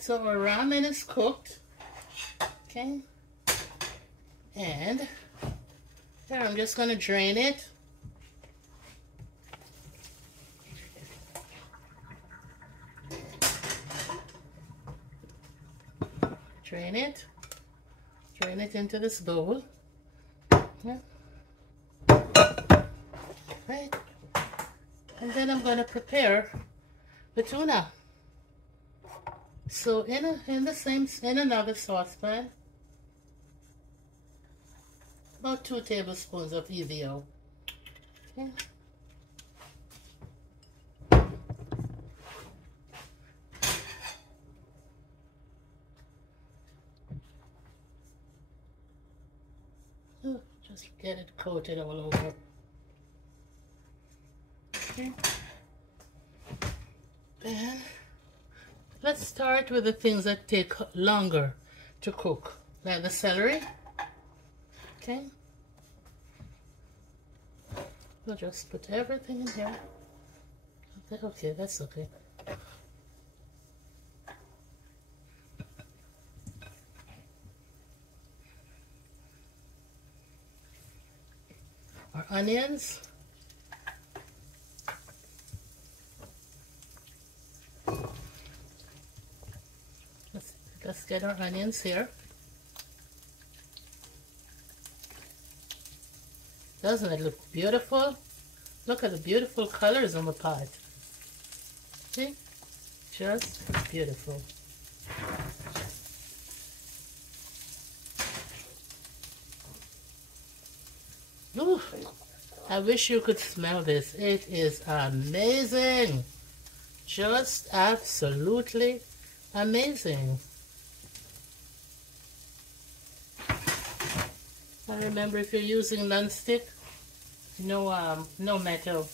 So our ramen is cooked. Okay. And here I'm just going to drain it. Drain it. Drain it into this bowl. Yeah. Right. And then I'm going to prepare the tuna. So in another saucepan, about 2 tablespoons of EVO. Okay. Oh, just get it coated all over. Okay. Then let's start with the things that take longer to cook, like the celery. Okay. We'll just put everything in here. Okay, that's okay. Our onions. Let's get our onions here. Doesn't it look beautiful? Look at the beautiful colors on the pot. See? Just beautiful. Ooh, I wish you could smell this. It is amazing. Just absolutely amazing. I remember if you're using non-stick, no metal.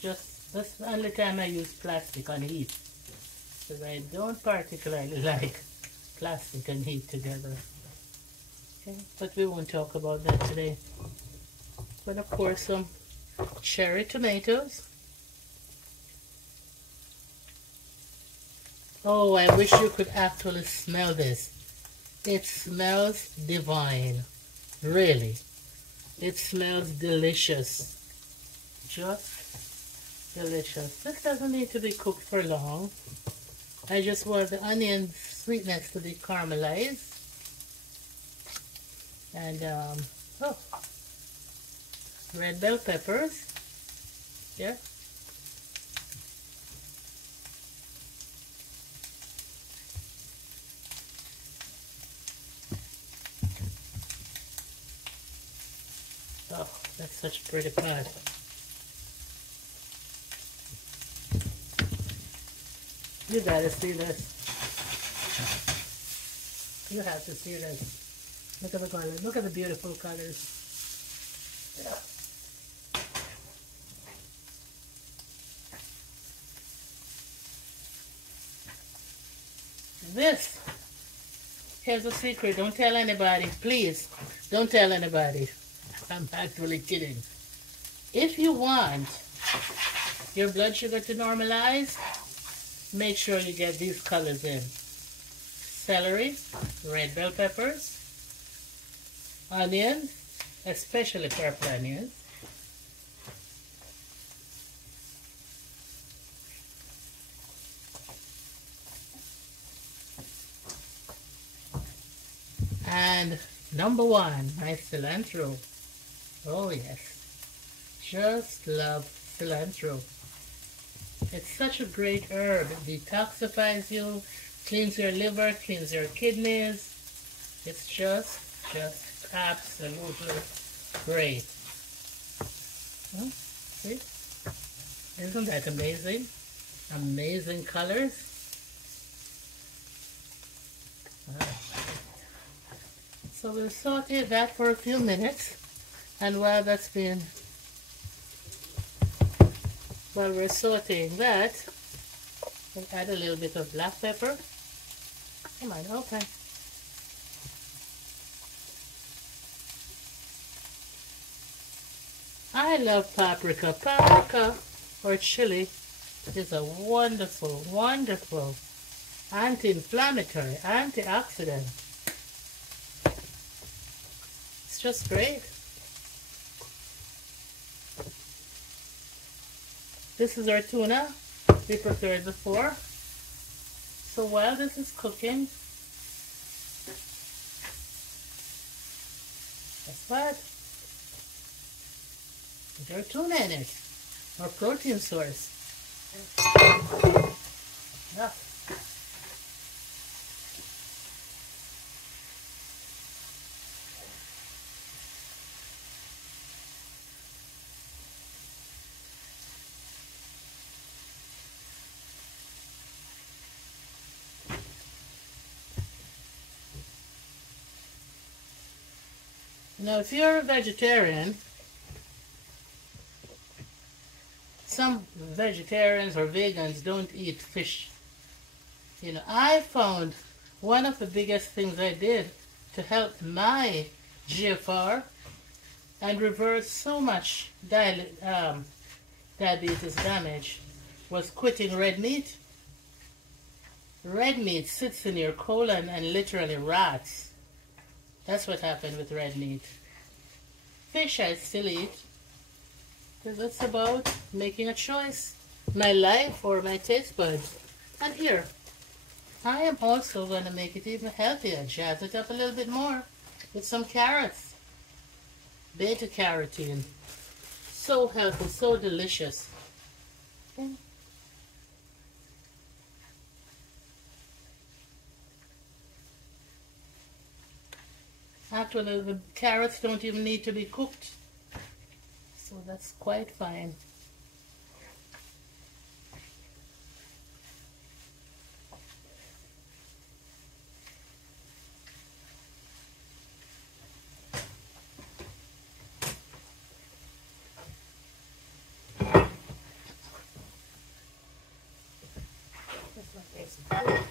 Just that's the only time I use plastic on heat, because I don't particularly like plastic and heat together. Okay, but we won't talk about that today. But of course, some cherry tomatoes. Oh, I wish you could actually smell this. It smells divine. Really. It smells delicious. Just delicious. This doesn't need to be cooked for long. I just want the onion sweetness to be caramelized. And, oh, red bell peppers. Yeah. Oh, that's such a pretty pot. You gotta see this. You have to see this. Look at the colors. Look at the beautiful colors. Yeah. This, here's a secret. Don't tell anybody. Please, don't tell anybody. I'm actually kidding. If you want your blood sugar to normalize, make sure you get these colors in. Celery, red bell peppers, onions, especially purple onions, and number one, my cilantro. Oh yes, just love cilantro. It's such a great herb. It detoxifies you, cleans your liver, cleans your kidneys. It's just absolutely great. Huh? See? Isn't that amazing? Amazing colors. So we'll saute that for a few minutes, and while we're sauteing that, we'll add a little bit of black pepper. Come on, okay. I love paprika. Paprika or chili is a wonderful, wonderful anti-inflammatory, antioxidant. It's just great. This is our tuna. We prepared before. So while this is cooking, guess what? Put our tuna in it. Our protein source. Yeah. Now, if you're a vegetarian, some vegetarians or vegans don't eat fish. You know, I found one of the biggest things I did to help my GFR and reverse so much diabetes damage was quitting red meat. Red meat sits in your colon and literally rots. That's what happened with red meat. Fish I still eat, because it's about making a choice. My life or my taste buds. And here, I am also going to make it even healthier. Jazz it up a little bit more with some carrots. Beta carotene. So healthy, so delicious. Okay. Actually, the carrots don't even need to be cooked, so that's quite fine. Just like this.